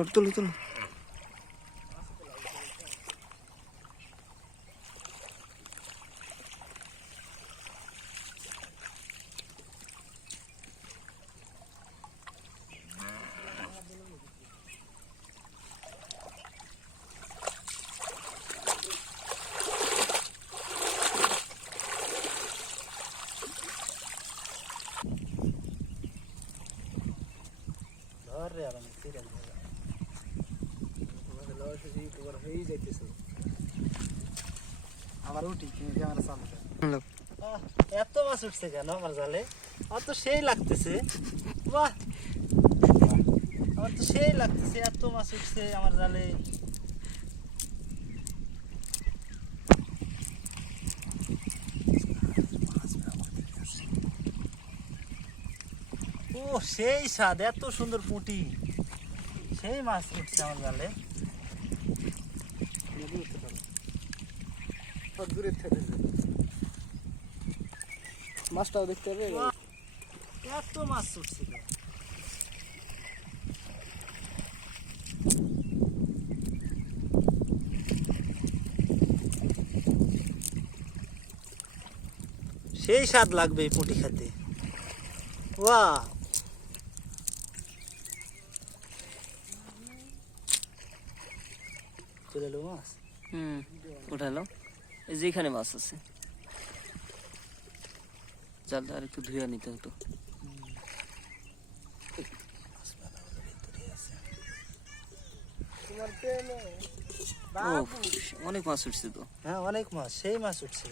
എടുത്തുള്ളൂ എടുത്തുള്ളൂ Ahora, mentira, mentira. আমার উঠি তুমি ক্যামেরা চালু এত মাছ উঠছে কেন আমার জালে? আমার তো সেই লাগতেছে। বাহ! আমার তো সেই লাগতেছে এত মাছ উঠছে আমার জালে। ও সেই স্বাদ এত সুন্দর পুঁটি। সেই মাছ উঠছে আমার জালে। মাছটাও দেখতে হবে। এত মাছ উঠছিল সেই স্বাদ লাগবে এই পুঁটি খেতে। ওয়া চলে এলো মাছ? হুম উঠালো। এই যে এখানে মাছ আছে। জালটা আর একটু ধুয়ে নিতে হতো। অনেক মাছ উঠছে তো। হ্যাঁ অনেক মাছ সেই মাছ উঠছে।